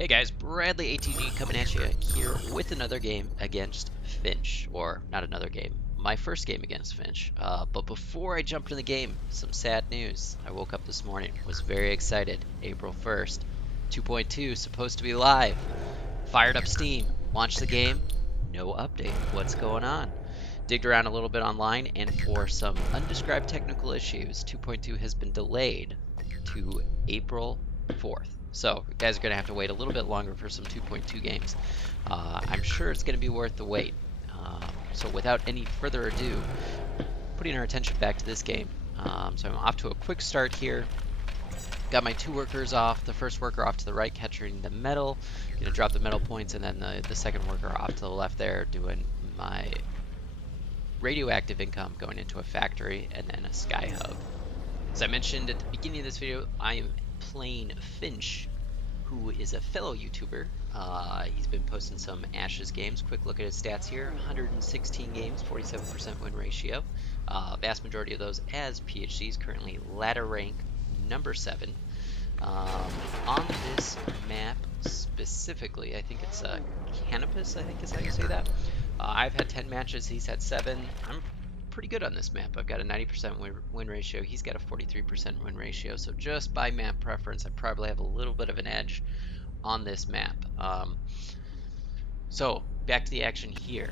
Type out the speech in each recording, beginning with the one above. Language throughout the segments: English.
Hey guys, BradleyATG coming at you here with another game against Finch, or not another game, my first game against Finch. But before I jump into the game, some sad news. I woke up this morning, was very excited. April 1st, 2.2 supposed to be live. Fired up Steam, launched the game, no update. What's going on? Digged around a little bit online, and for some undescribed technical issues, 2.2 has been delayed to April 4th. So you guys are going to have to wait a little bit longer for some 2.2 games. I'm sure it's going to be worth the wait. So without any further ado, putting our attention back to this game. So I'm off to a quick start here. Got my two workers off. The first worker off to the right, capturing the metal. Going to drop the metal points, and then the second worker off to the left there, doing my radioactive income, going into a factory, and then a sky hub. As I mentioned at the beginning of this video, I am playing Finch, who is a fellow YouTuber. He's been posting some Ashes games. Quick look at his stats here: 116 games, 47% win ratio. Vast majority of those as PHCs, currently ladder rank number 7. On this map specifically, I think it's Canopus, I think is how you say that. I've had 10 matches, he's had 7. I'm pretty good on this map. I've got a 90% win ratio. He's got a 43% win ratio. So just by map preference, I probably have a little bit of an edge on this map. So back to the action here.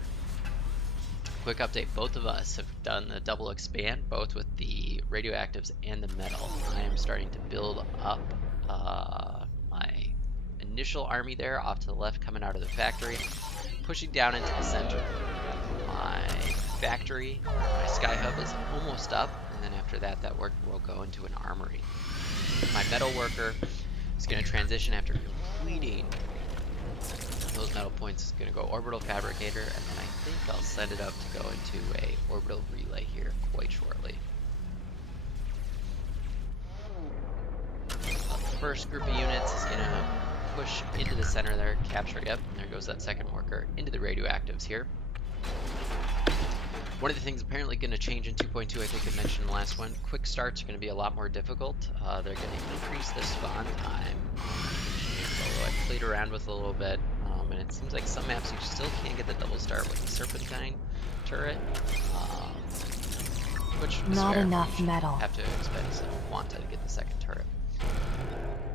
Quick update. Both of us have done the double expand, both with the radioactives and the metal. I am starting to build up my initial army there off to the left, coming out of the factory, pushing down into the center. My factory, my sky hub is almost up, and then after that, that work will go into an armory. My metal worker is going to transition after completing those metal points. Is going to go orbital fabricator, and then I think I'll send it up to go into a orbital relay here quite shortly. The first group of units is going to push into the center there, capture. Yep, and there goes that second worker into the radioactives here. One of the things apparently going to change in 2.2, I think I mentioned in the last one, quick starts are going to be a lot more difficult. They're going to increase the spawn time. So I played around with it a little bit, and it seems like some maps you still can't get the double start with the Serpentine turret, which is not fair. enough metal. Have to expend some quanta to get the second turret.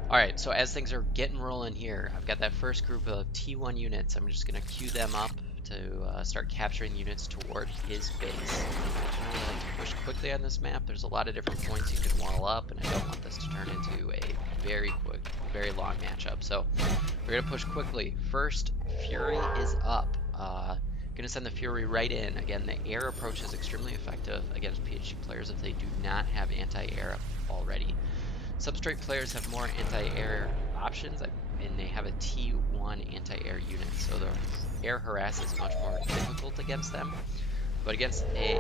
Alright, so as things are getting rolling here, I've got that first group of T1 units. I'm just going to queue them up to start capturing units toward his base. I generally like to push quickly on this map. There's a lot of different points you can wall up, and I don't want this to turn into a very quick, very long matchup. So we're going to push quickly. First, Fury is up. Going to send the Fury right in. Again, the air approach is extremely effective against PHC players if they do not have anti-air already. Substrate players have more anti-air options, and they have a T1 anti-air unit, so the air harass is much more difficult against them. But against a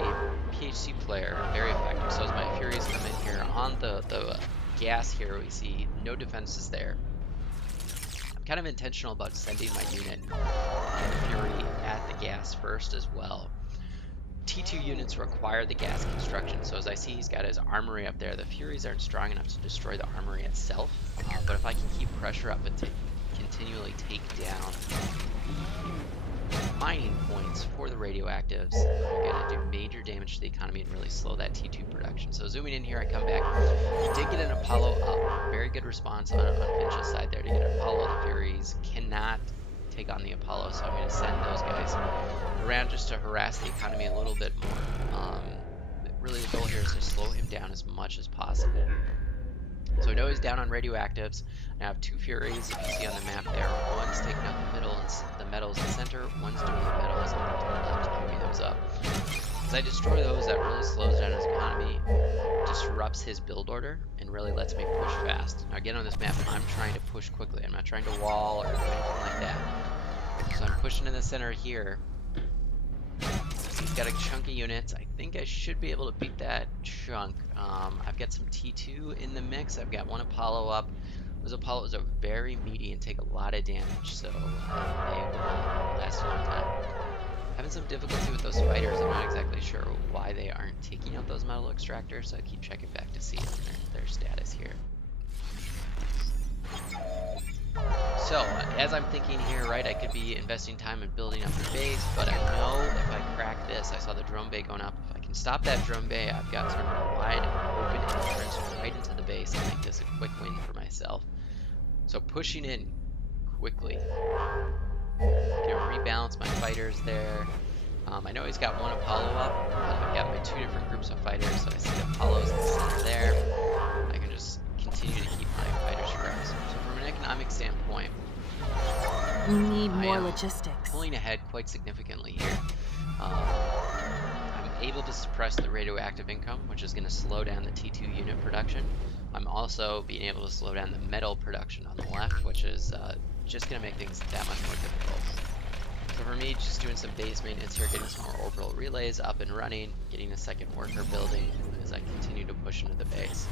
PHC player, very effective. So as my Furies come in here on the gas here, we see no defenses there. I'm kind of intentional about sending my unit and Fury at the gas first as well. T2 units require the gas construction, so as I see he's got his armory up there, the Furies aren't strong enough to destroy the armory itself, but if I can keep pressure up and continually take down mining points for the radioactives, I'm going to do major damage to the economy and really slow that T2 production. So zooming in here, I come back. I did get an Apollo up. Very good response on Finch's side there to get an Apollo. The Furies cannot take on the Apollo, so I'm going to send those guys around just to harass the economy a little bit more. Really the goal here is to slow him down as much as possible. So I know he's down on radioactives. I have 2 Furies, if you see on the map there. One's taking out the metals in the center, one's doing the metals on the left, moving those up. As I destroy those, that really slows down his economy, disrupts his build order, and really lets me push fast. Now again on this map, I'm trying to push quickly. I'm not trying to wall or do anything like that. So I'm pushing in the center here. He's got a chunk of units. I think I should be able to beat that chunk. I've got some T2 in the mix. I've got one Apollo up. Those Apollos are very meaty and take a lot of damage, so they will last a long time. Having some difficulty with those fighters. I'm not exactly sure why they aren't taking out those metal extractors, so I keep checking back to see their status here. So, as I'm thinking here, right, I could be investing time in building up the base, but I know if I crack this, I saw the drone bay going up. If I can stop that drone bay, I've got sort of a wide open entrance right into the base and make this a quick win for myself. So pushing in quickly. Can rebalance my fighters there. I know he's got one Apollo up, but I've got my 2 different groups of fighters, so I see Apollos in the center there. I can just continue to keep my fighters fresh. So from an economic standpoint, We need more logistics. Pulling ahead quite significantly here. I'm able to suppress the radioactive income, which is going to slow down the T2 unit production. I'm also being able to slow down the metal production on the left, which is just going to make things that much more difficult. So for me, just doing some base maintenance here, getting some more orbital relays up and running, getting a second worker building as I continue to push into the base.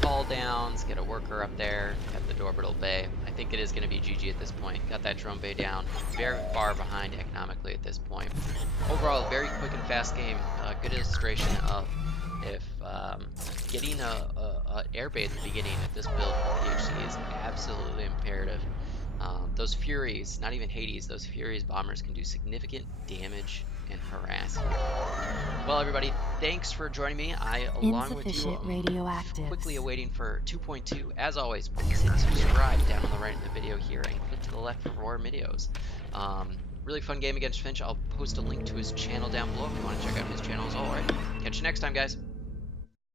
Fall downs, get a worker up there at the orbital bay. I think it is going to be GG at this point. Got that drone bay down, very far behind economically at this point. Overall, a very quick and fast game. A good illustration of if getting a air bay at the beginning of this build for PHC is absolutely imperative. Those Furies, not even Hades, those Furies bombers can do significant damage and harass here. Well, everybody, thanks for joining me. I, along with you, quickly awaiting for 2.2. As always, please hit subscribe down on the right of the video here and click to the left for more videos. Really fun game against Finch. I'll post a link to his channel down below if you want to check out his channel as well. All right, catch you next time, guys.